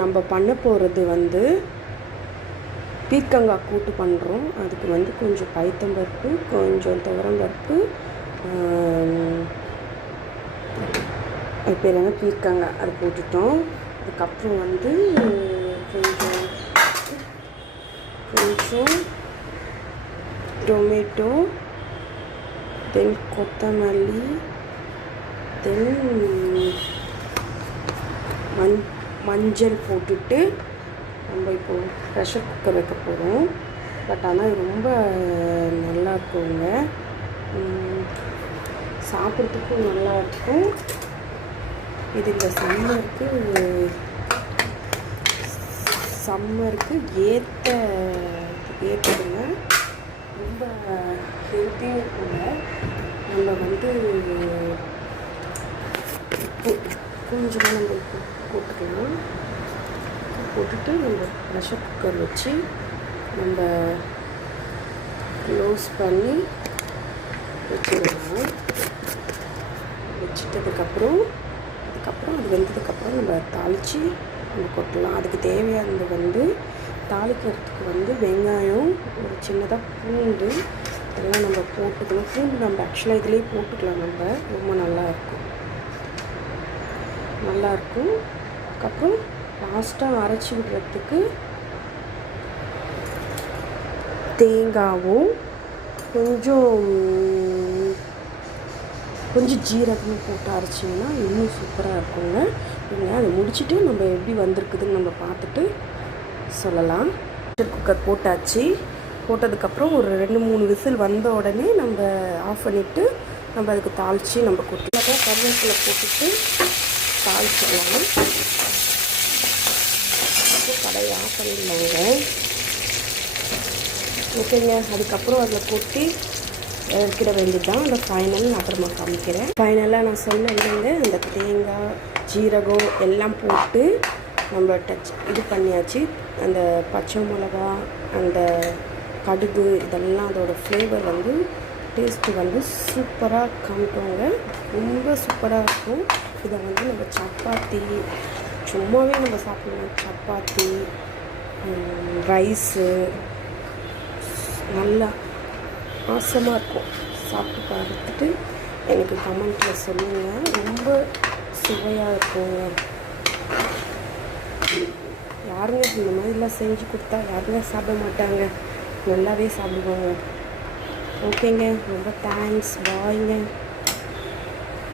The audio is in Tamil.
நம்ம பண்ண போகிறது வந்து பீர்க்கங்காய் கூட்டு பண்ணுறோம். அதுக்கு வந்து கொஞ்சம் பைத்தம்பருப்பு, கொஞ்சம் துவரம்பருப்பு, அது பேர் என்ன, பீர்க்கங்காய் அது போட்டுட்டோம். அதுக்கப்புறம் வந்து கொஞ்சம் டொமேட்டோ, தென் கொத்தமல்லி, தென் மஞ்சள் போட்டுட்டு நம்ம இப்போது ப்ரெஷர் குக்கர் வைக்க போகிறோம். பட் ஆனால் ரொம்ப நல்லா இருக்குங்க, சாப்பிட்றதுக்கும் நல்லா இருக்கும். இது இந்த சம்மருக்கு ஏற்றுங்க, ரொம்ப ஹெல்த்தியும் கூட. நம்ம வந்து கொஞ்சமாக நம்ம உப்பு போட்டுக்கலாம். போட்டுட்டு நம்ம ப்ரெஷர் குக்கர் வச்சு நம்ம க்ளோஸ் பண்ணி வச்சுருவோம். வச்சுட்டதுக்கப்புறம் அது வெந்ததுக்கப்புறம் நம்ம தாளித்து நம்ம கொட்டலாம். அதுக்கு தேவையானது வந்து தாளிக்கிறதுக்கு வந்து வெங்காயம், ஒரு சின்னதாக பூண்டு, இதெல்லாம் நம்ம போட்டுக்கணும். பூண்டு நம்ம ஆக்சுவலாக இதிலே போட்டுக்கலாம், நம்ம ரொம்ப நல்லாயிருக்கும். அதுக்கப்புறம் லாஸ்ட்டாக அரைச்சி விடுறதுக்கு தேங்காவும் கொஞ்சம் ஜீரகமும் போட்டு அரைச்சிங்கன்னா இன்னும் சூப்பராக இருக்குங்க. அதை முடிச்சுட்டு நம்ம எப்படி வந்திருக்குதுன்னு நம்ம பார்த்துட்டு சொல்லலாம். ப்ரெஷர் குக்கர் போட்டதுக்கப்புறம் ஒரு 2-3 விசில் வந்த உடனே நம்ம ஆஃப் பண்ணிவிட்டு நம்ம அதுக்கு தாளித்து நம்ம கொட்டலாம். கருவேப்பிலை போட்டுட்டு தாளிச்சிடலாம். கடையை ஆஃப் பண்ணிடலாங்க. ஓகேங்க. அதுக்கப்புறம் அதில் கொட்டி இறக்கிட வேண்டியதுதான். அந்த ஃபைனல் அப்புறமா காமிக்கிறேன். ஃபைனலாக நான் சொன்னேங்க, அந்த தேங்காய், ஜீரகம் எல்லாம் போட்டு நம்ம இது பண்ணியாச்சு. அந்த பச்சை மிளகா, அந்த கடுகு, இதெல்லாம் அதோட ஃப்ளேவர் வந்து டேஸ்ட்டு வந்து சூப்பராக காமிக்கோங்க. ரொம்ப சூப்பராக இருக்கும். இதை வந்து நம்ம சப்பாத்தி, சும்மாவே நம்ம சாப்பிடலாம். சப்பாத்தி, ரைஸு, நல்லா ஆசமாக இருக்கும். சாப்பிட்டு பார்த்துட்டு எனக்கு கமெண்ட்டில் சொல்லுங்கள். ரொம்ப சுவையாக இருக்குங்க. யாருங்க இந்த மாதிரிலாம் செஞ்சு கொடுத்தா யாருங்க சாப்பிட மாட்டாங்க, நல்லாவே சாப்பிடுவாங்க. ஓகேங்க, ரொம்ப தேங்க்ஸ், பாய்ங்க.